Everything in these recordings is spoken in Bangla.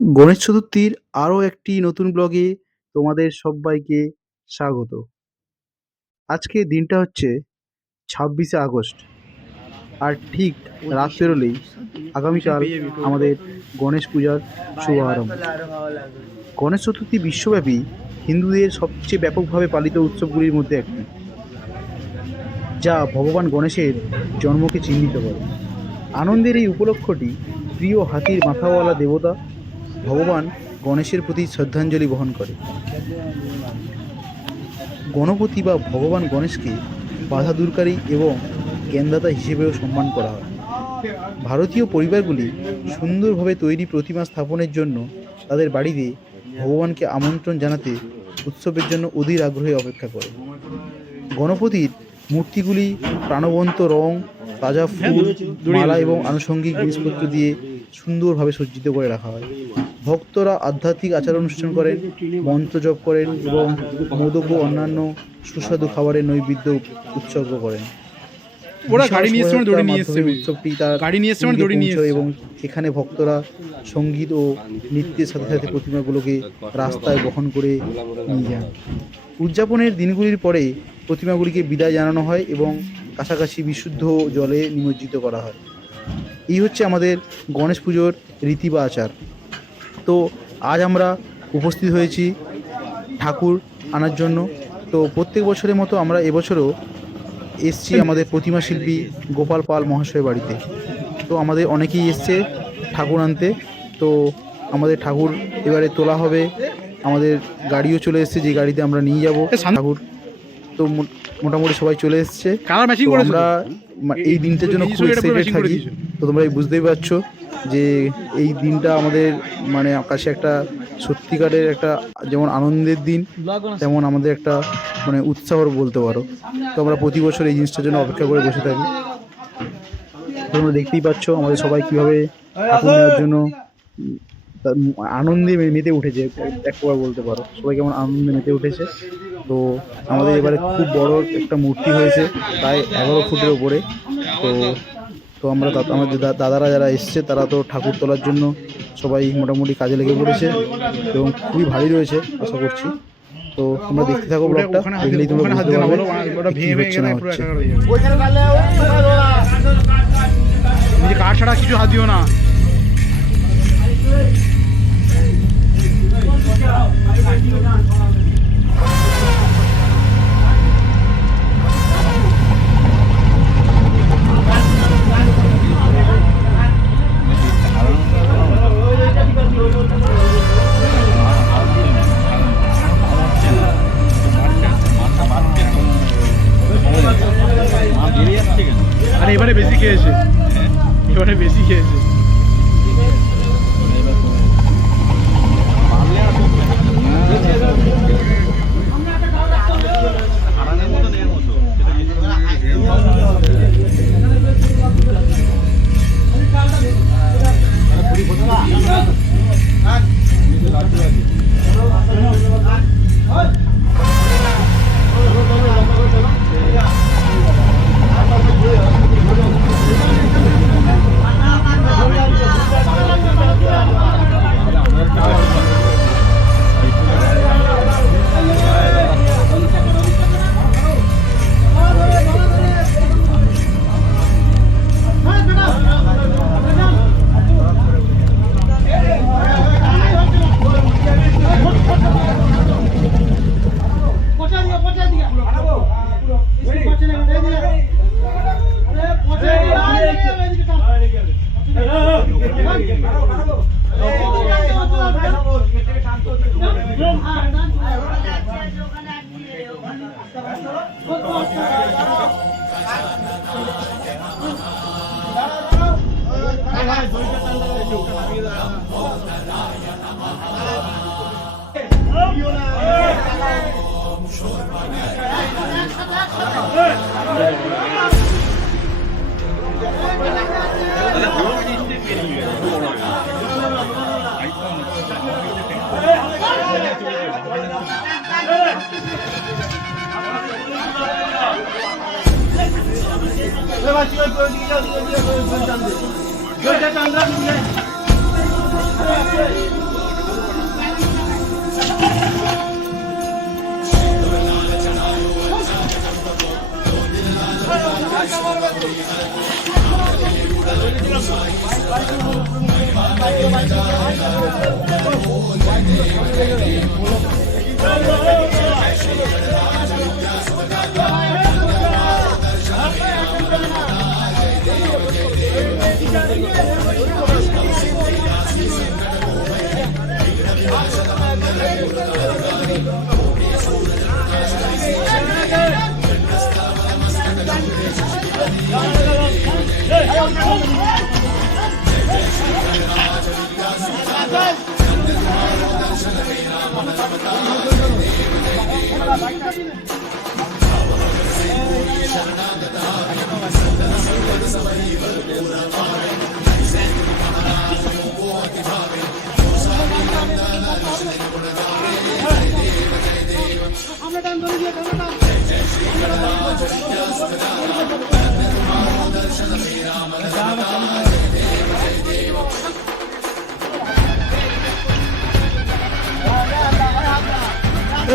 গণেশ চতুর্থীর আরও একটি নতুন ব্লগে তোমাদের সব্বাইকে স্বাগত। আজকে দিনটা হচ্ছে ২৬শে আগস্ট। আর ঠিক রাত পেরোলেই আগামীকাল আমাদের গণেশ পূজার শুভারম্ভ। গণেশ চতুর্থী বিশ্বব্যাপী হিন্দুদের সবচেয়ে ব্যাপকভাবে পালিত উৎসবগুলির মধ্যে একটি, যা ভগবান গণেশের জন্মকে চিহ্নিত করে। আনন্দের এই উপলক্ষটি প্রিয় হাতির মাথাওয়ালা দেবতা ভগবান গণেশের প্রতি শ্রদ্ধাঞ্জলি বহন করে। গণপতি বা ভগবান গণেশকে বাধা দূরকারী এবং জ্ঞানদাতা হিসেবেও সম্মান করা হয়। ভারতীয় পরিবারগুলি সুন্দরভাবে তৈরি প্রতিমা স্থাপনের জন্য তাদের বাড়িতে ভগবানকে আমন্ত্রণ জানাতে উৎসবের জন্য অধীর আগ্রহে অপেক্ষা করে। গণপতির মূর্তিগুলি প্রাণবন্ত রং, তাজা ফুল, মালা এবং আনুষঙ্গিক জিনিসপত্র দিয়ে সুন্দরভাবে সজ্জিত করে রাখা হয়। ভক্তরা আধ্যাত্মিক আচার অনুষ্ঠান করেন, মন্ত্র জপ করেন এবং মোদক ও অন্যান্য সুস্বাদু খাবারের নৈবেদ্য উৎসর্গ করেন। উৎসবটি তার এবং এখানে ভক্তরা সঙ্গীত ও নৃত্যের সাথে সাথে প্রতিমাগুলোকে রাস্তায় বহন করে নিয়ে যান। উদযাপনের দিনগুলির পরে প্রতিমাগুলিকে বিদায় জানানো হয় এবং কাছাকাছি বিশুদ্ধ জলে নিমজ্জিত করা হয়। এই হচ্ছে আমাদের গণেশ পুজোর রীতি বা আচার। তো আজ আমরা উপস্থিত হয়েছি ঠাকুর আনার জন্য। তো প্রত্যেক বছরের মতো আমরা এবছরও এসছি আমাদের প্রতিমা শিল্পী গোপাল পাল মহাশয়ের বাড়িতে। তো আমাদের অনেকেই এসছে ঠাকুর আনতে। তো আমাদের ঠাকুর এবারে তোলা হবে, আমাদের গাড়িও চলে এসছে, যে গাড়িতে আমরা নিয়ে যাব ঠাকুর। তো মোটামুটি সবাই চলে এসছে। আমরা এই দিনটার জন্য খুব এক্সাইটেড থাকি। তো তোমরা বুঝতেই পারছো যে এই দিনটা আমাদের কাছে একটা সত্যিকারের একটা যেমন আনন্দের দিন, তেমন আমাদের একটা উৎসাহ বলতে পারো। তো আমরা প্রতি বছর এই জিনিসটার জন্য অপেক্ষা করে বসে থাকি। তোমরা দেখতেই পাচ্ছ আমাদের সবাই কীভাবে ঠাকুর নেওয়ার জন্য আনন্দে মেতে উঠেছে, একবার বলতে পারো সবাই কেমন আনন্দে মেতে উঠেছে। তো আমাদের এবারে খুব বড় একটা মূর্তি হয়েছে, প্রায় 11 ফুটের ওপরে। তো আমরা আমাদের দাদারা যারা এসছে তারা তো ঠাকুর তোলার জন্য সবাই মোটামুটি কাজে লেগে পড়েছে এবং খুবই ভারী রয়েছে আশা করছি। তো তোমরা দেখতে থাকো ব্লগটা, দেখলেই তোমরা বুঝতে পারবে কি হচ্ছে না হচ্ছে। কাঠ ছাড়া কিছু হাত দিও না। আরে এবারে বেশি খেয়েছে, এবারে বেশি খেয়েছে। Yo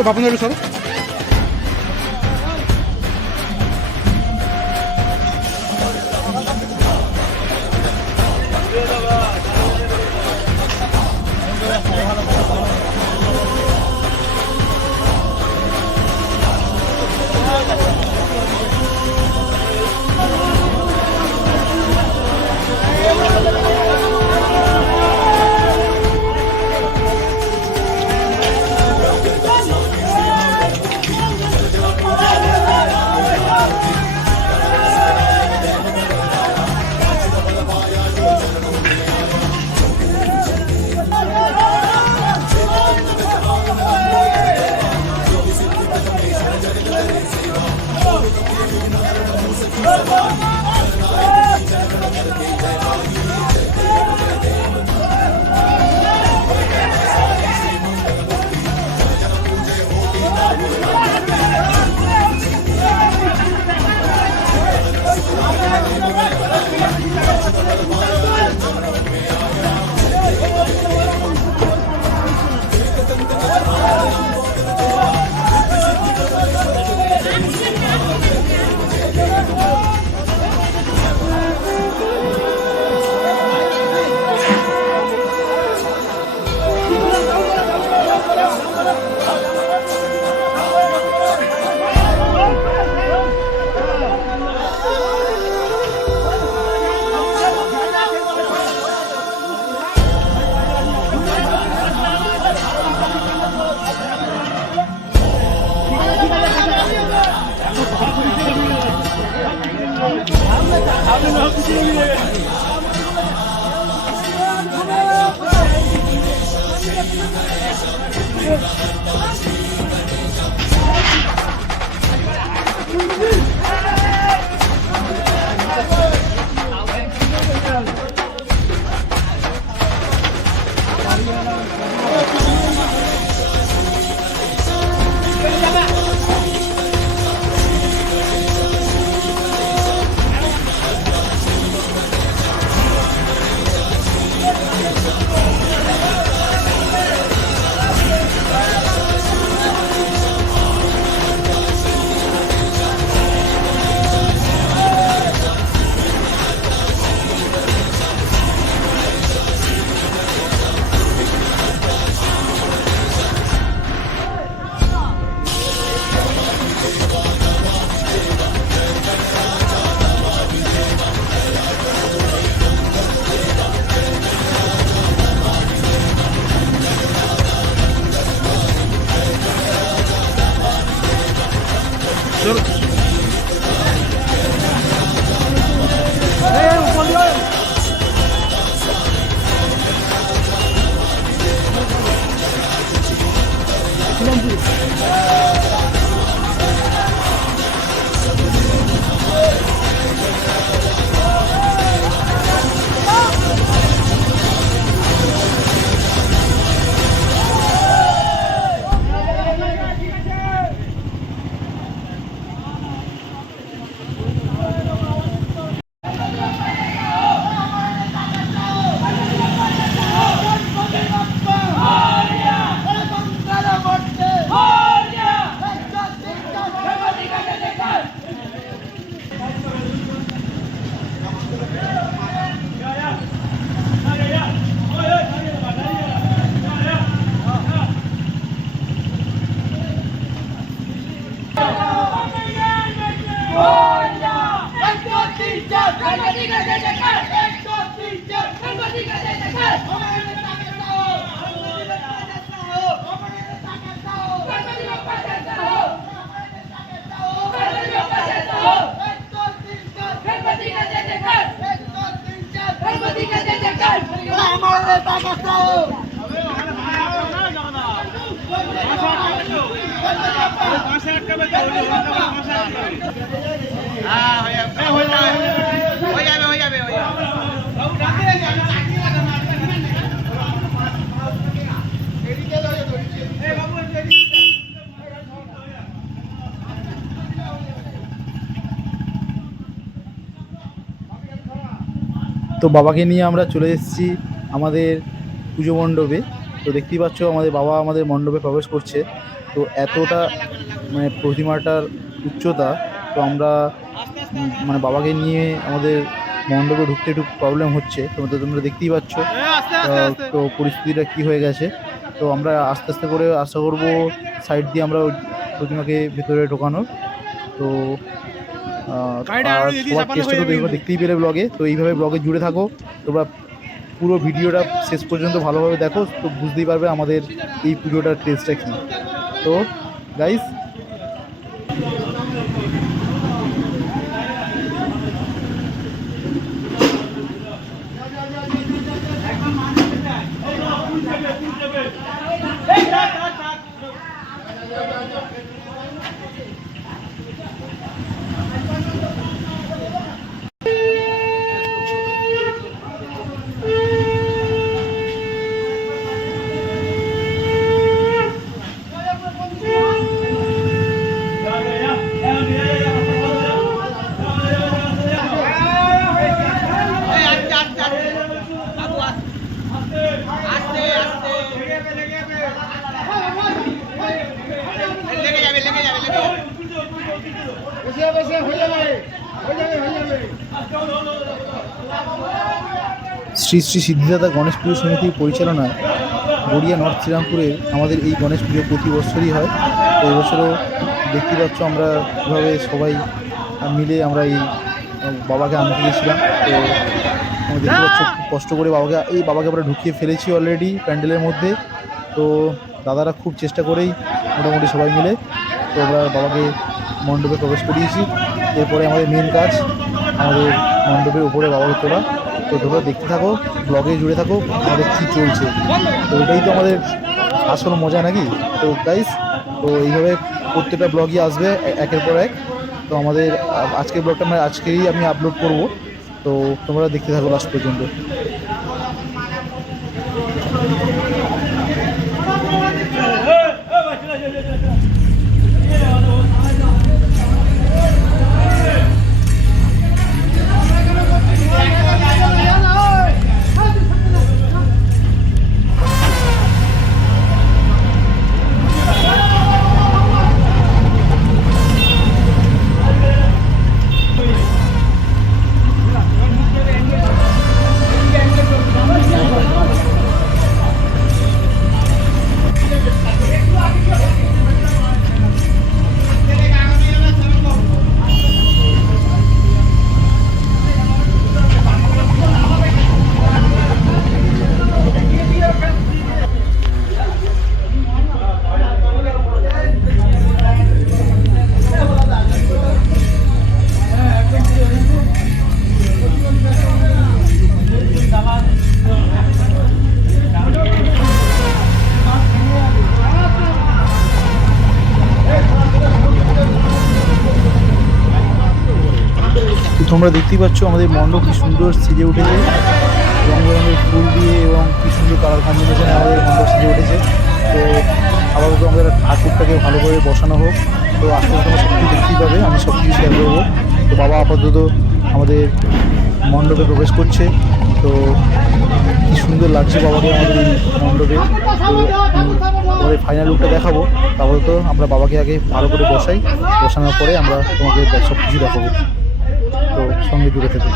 বাপন একটু সরো। তো বাবাকে নিয়ে আমরা চলে এসেছি আমাদের পুজো মণ্ডপে। তো দেখতেই পাচ্ছ আমাদের বাবা আমাদের মণ্ডপে প্রবেশ করছে। তো এতটা মানে প্রতিমাটার উচ্চতা, তো আমরা মানে বাবাকে নিয়ে আমাদের মণ্ডপে ঢুকতে একটু প্রবলেম হচ্ছে। তোমরা দেখতেই পাচ্ছ তো পরিস্থিতিটা কি হয়ে গেছে। তো আমরা আস্তে আস্তে করে আশা করব সাইড দিয়ে আমরা ওই প্রতিমাকে ভেতরে ঢোকানোর। তো আর সবার চেষ্টা তো দেখতেই পেলে ব্লগে। তো এইভাবে ব্লগে জুড়ে থাকো, তোমরা পুরো ভিডিওটা শেষ পর্যন্ত ভালোভাবে দেখো, তো বুঝতেই পারবে আমাদের এই পুজোটার টেস্টটা কী। তো গাইস, শ্রী শ্রী সিদ্ধিদাতা গণেশ পুজো সমিতির পরিচালনায় গড়িয়া নর্থ শ্রীরামপুরে আমাদের এই গণেশ পুজো প্রতি বছরই হয়। তো এবছরও দেখতে পাচ্ছ আমরা কীভাবে সবাই মিলে আমরা এই বাবাকে আনতে গিয়েছিলাম। তো আমরা দেখতে পাচ্ছ খুব কষ্ট করে বাবাকে আমরা ঢুকিয়ে ফেলেছি অলরেডি প্যান্ডেলের মধ্যে। তো দাদারা খুব চেষ্টা করেই মোটামুটি সবাই মিলে তো আমরা বাবাকে মণ্ডপে প্রবেশ করিয়েছি। এরপরে আমাদের মেন কাজ আমাদের মণ্ডপের উপরে বাবাকে তোলা। তো তোমরা দেখতে থাকো, ব্লগে জুড়ে থাকো আমাদের কী চলছে। তো এটাই তো আমাদের আসল মজা নাকি। তো গাইস, তো এইভাবে প্রত্যেকটা ব্লগই আসবে একের পর এক। তো আমাদের আজকের ব্লগটা আজকেই আমি আপলোড করব। তো তোমরা দেখতে থাকো লাস্ট পর্যন্ত। তোমরা দেখতেই পাচ্ছ আমাদের মণ্ডপ কি সুন্দর সেজে উঠেছে, রং বেরঙের ফুল দিয়ে এবং কি সুন্দর কালার কম্বিনেশনে আমাদের মণ্ডপ সেজে উঠেছে। তো আপাতত আমাদের ঠাকুরটাকে ভালো করে বসানো হোক। তো আস্তে আস্তে তোমরা সব কিছু দেখতেই পাবে, আমি সব কিছু শেয়ার করবো। তো বাবা আপাতত আমাদের মণ্ডপে প্রবেশ করছে। তো কি সুন্দর লাগছে বাবাকে আমাদের এই মণ্ডপে। তো তোমাদের ফাইনাল লুকটা দেখাবো। আপাতত আমরা বাবাকে আগে ভালো করে বসানোর পরে আমরা তোমাকে সব কিছু দেখাবো। তো সঙ্গে জুড়ে থেকে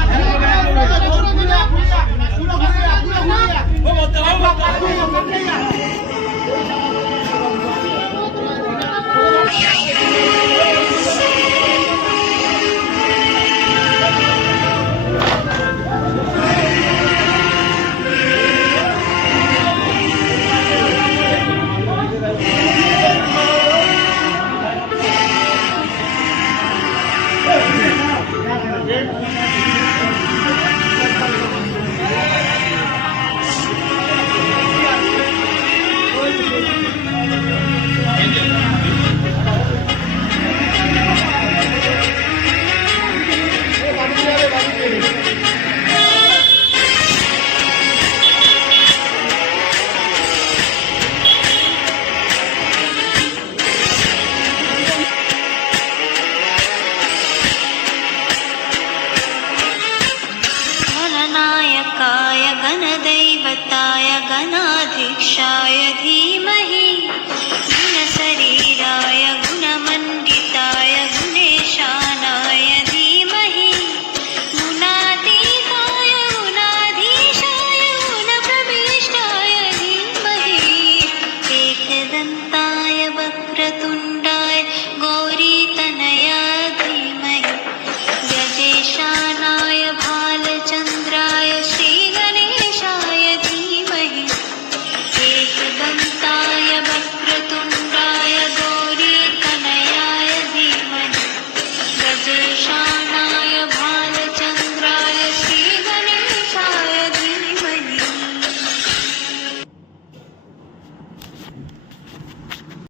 ইশা